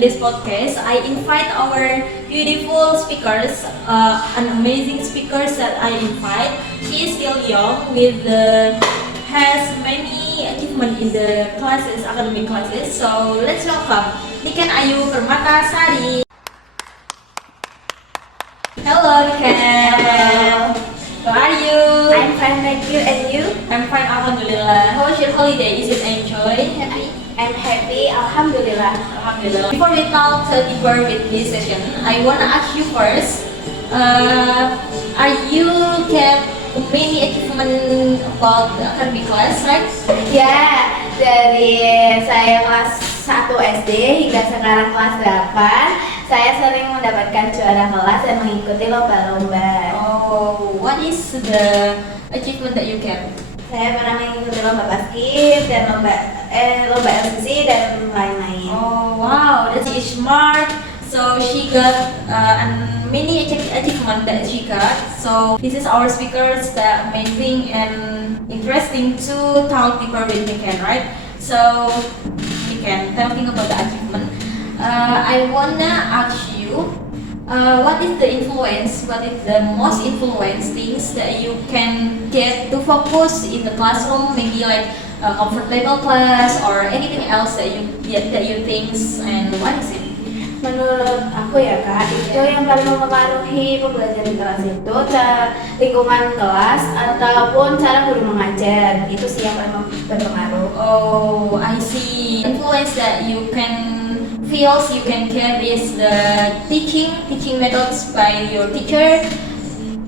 in this podcast, I invite our beautiful speakers, an amazing speakers that I invite. She is still young, has many achievement in the classes, academic classes. So let's welcome Niken Ayu Permatasari. Hello, Niken. Hello. How are you? I'm fine, thank you. And you? I'm fine, Alhamdulillah. How was your holiday? Is it enjoy? I'm happy, Alhamdulillah. Alhamdulillah. Before we talk deeper with this session, I wanna ask you first. Are you get many achievement about the academic class, right? Ya, dari saya kelas 1 SD hingga sekarang kelas 8, saya sering mendapatkan juara kelas dan mengikuti lomba-lomba. Oh, what is the achievement that you get? Saya pernah mengikuti lomba basket dan lomba LCC dan lain-lain. Oh, wow, that is smart. So she got many achievement that she got. So this is our speakers that amazing and interesting to talk deeper with Niken, right? So Niken, talking about the achievement, I wanna ask you, what is the influence? What is the most influence things that you can get to focus in the classroom? Maybe like a comfortable class or anything else that you think, and what is it? Menurut aku ya Kak, itu yang paling mempengaruhi pembelajaran di kelas itu lingkungan kelas ataupun cara guru mengajar. Itu sih yang paling berpengaruh. Oh, I see. Influence that you can get is the teaching methods by your teacher,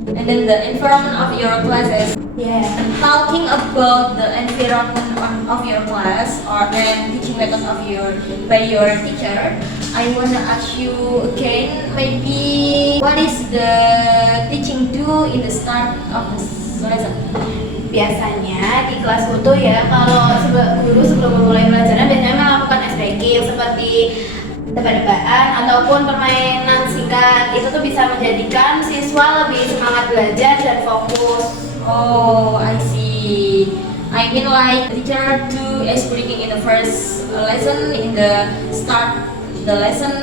and then the environment of your classes. Yeah. Talking about the environment of your class and teaching method by your teacher, I wanna ask you again, maybe what is the teaching do in the start of the lesson? Biasanya di kelasku tuh ya, kalau guru sebelum memulai pelajaran biasanya melakukan SPQ seperti tebak-tebakan ataupun permainan singkat. Itu tuh bisa menjadikan siswa lebih semangat belajar dan fokus. Oh, I see. I mean like teacher do is speaking in the first lesson, in the start the lesson,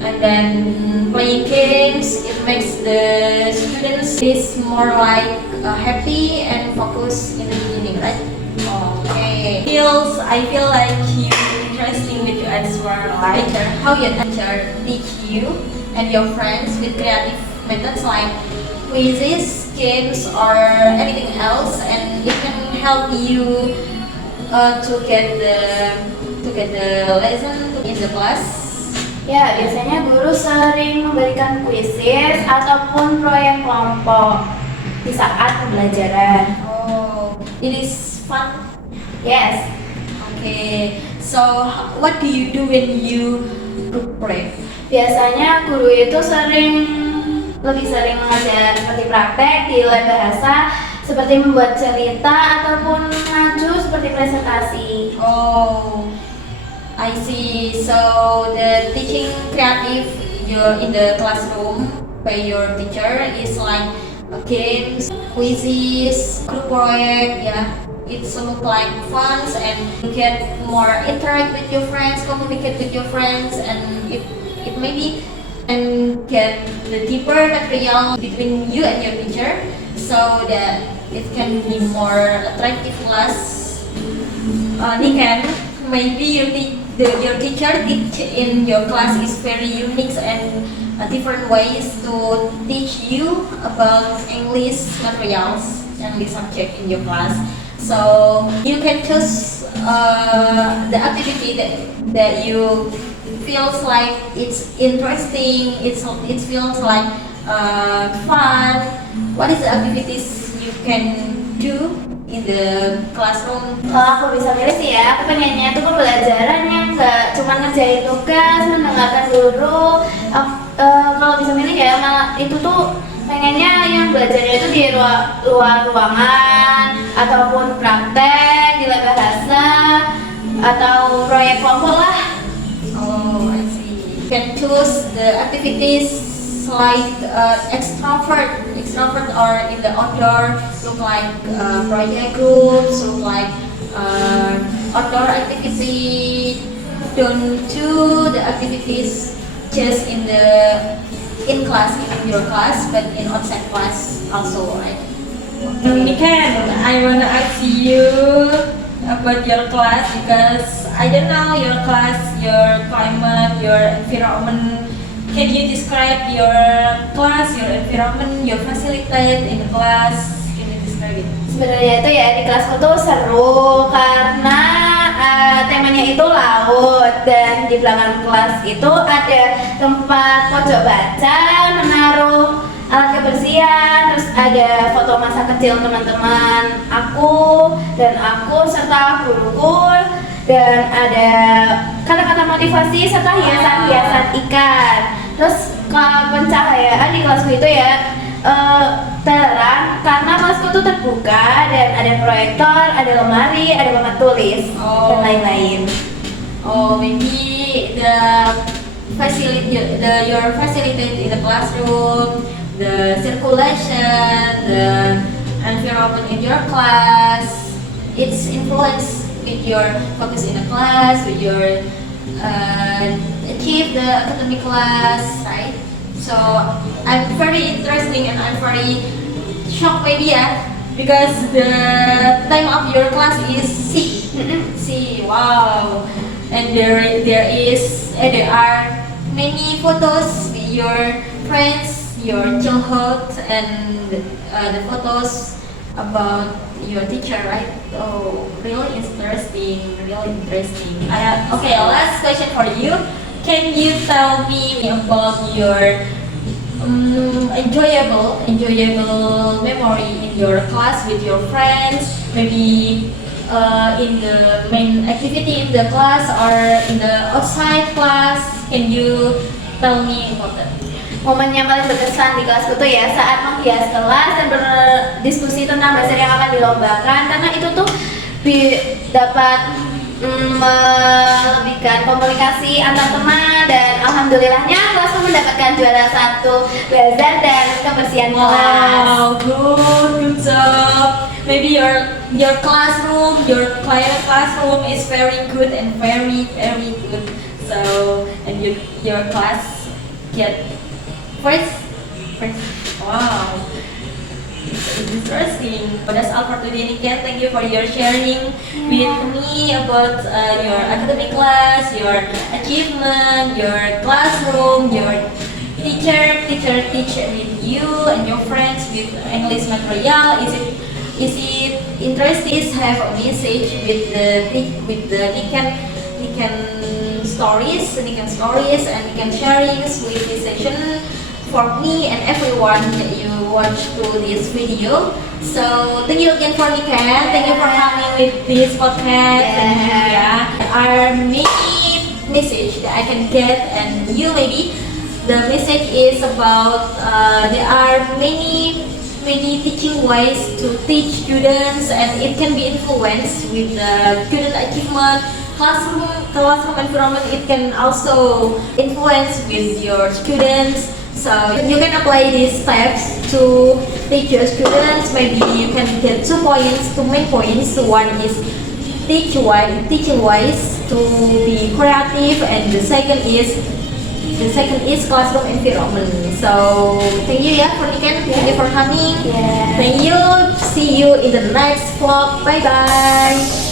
and then playing games. It makes the students is more like happy and focused in the beginning, right? Okay. I feel like you interesting with your answer, like how your teacher teach you and your friends with creative methods like quizzes, games, or anything else, and it can help you to get the lesson in the class. Ya, biasanya guru sering memberikan quizzes ataupun proyek kelompok di saat pembelajaran. Oh, it is fun. Yes. Okay, so what do you do when you group project? Biasanya guru itu lebih sering mengajar seperti praktek di lab bahasa, seperti membuat cerita ataupun maju seperti presentasi. Oh, I see. So the teaching creative in the classroom by your teacher is like games, quizzes, group project. Yeah, it's look like fun, and you get more interact with your friends, communicate with your friends, and it maybe and get the deeper material between you and your teacher, so that it can be more attractive class. Niken, maybe your teacher teach in your class is very unique and different ways to teach you about English materials and the subject in your class. So you can choose the activity that you feels like it's interesting, it feels like fun. What is the activities you can do in the classroom? Kalau aku bisa milih sih ya, aku pengennya itu pembelajaran yang nggak cuma ngerjain tugas, mendengarkan guru. Kalau bisa milih ya, malah itu tuh pengennya yang belajarnya itu di luar ruangan ataupun praktek di lab bahasa atau proyek kelompok lah. Oh, I see. You can choose the activities like extrovert or in the outdoor, look like project groups, look like outdoor activity, don't do the activities just in class, in your class, but in outside class also, right? Niken, I wanna ask you about your class because I don't know your class, your climate, your environment. Can you describe your class, your environment, your facilitate in the class? Can you describe it? Sebenarnya itu ya di kelasku tuh seru karena temanya itu laut dan di belakang kelas itu ada tempat pojok baca, menaruh alat kebersihan, terus ada foto masa kecil teman-teman aku dan aku serta guruku, dan ada kata-kata motivasi serta hiasan-hiasan ikan. Terus pencahayaan di kelasku itu ya terang karena kelasku tuh terbuka dan ada proyektor, ada lemari, ada papan tulis dan lain-lain. Oh, maybe the your facilitate in the classroom, the circulation, the environment in your class, it's influence with your focus in the class, with your achieve the academic class, right? So I'm very interesting and I'm very shocked maybe because the time of your class is C. C, wow. And there are many photos with your friends, your childhood, and the photos about your teacher, right? Oh, really interesting, really interesting. Okay, last question for you. Can you tell me about your enjoyable memory in your class with your friends? Maybe in the main activity in the class or in the outside class. Can you tell me about that? Momen yang paling berkesan di kelasku tuh ya saat menghias kelas dan berdiskusi tentang bahasa yang akan dilombakan, karena itu tuh dapat melebihkan komunikasi antar teman, dan alhamdulillahnya kelasku mendapatkan juara 1 bazar dan kebersihan kelas. Wow, good job. Maybe your classroom, your classroom is very good and very good. So and your class get first. Wow. It's interesting. But that's all for today, Niken. Thank you for your sharing with me about your academic class, your achievement, your classroom, your teacher teach with you and your friends with English material. Is it interesting? Have a message with the Niken stories and Niken sharings with this session for me and everyone that you watch to this video. So thank you again for Niken. Thank you for coming with this podcast. There are many message that I can get, and you maybe the message is about there are many teaching ways to teach students, and it can be influenced with the student achievement. Classroom environment, it can also influence with your students. So you can apply these steps to teach your students. Maybe you can get 2 points, 2 main points. One is teaching wise to be creative, and the second is classroom environment. So thank you for Niken. Thank you for coming. Yeah. Thank you. See you in the next vlog. Bye bye.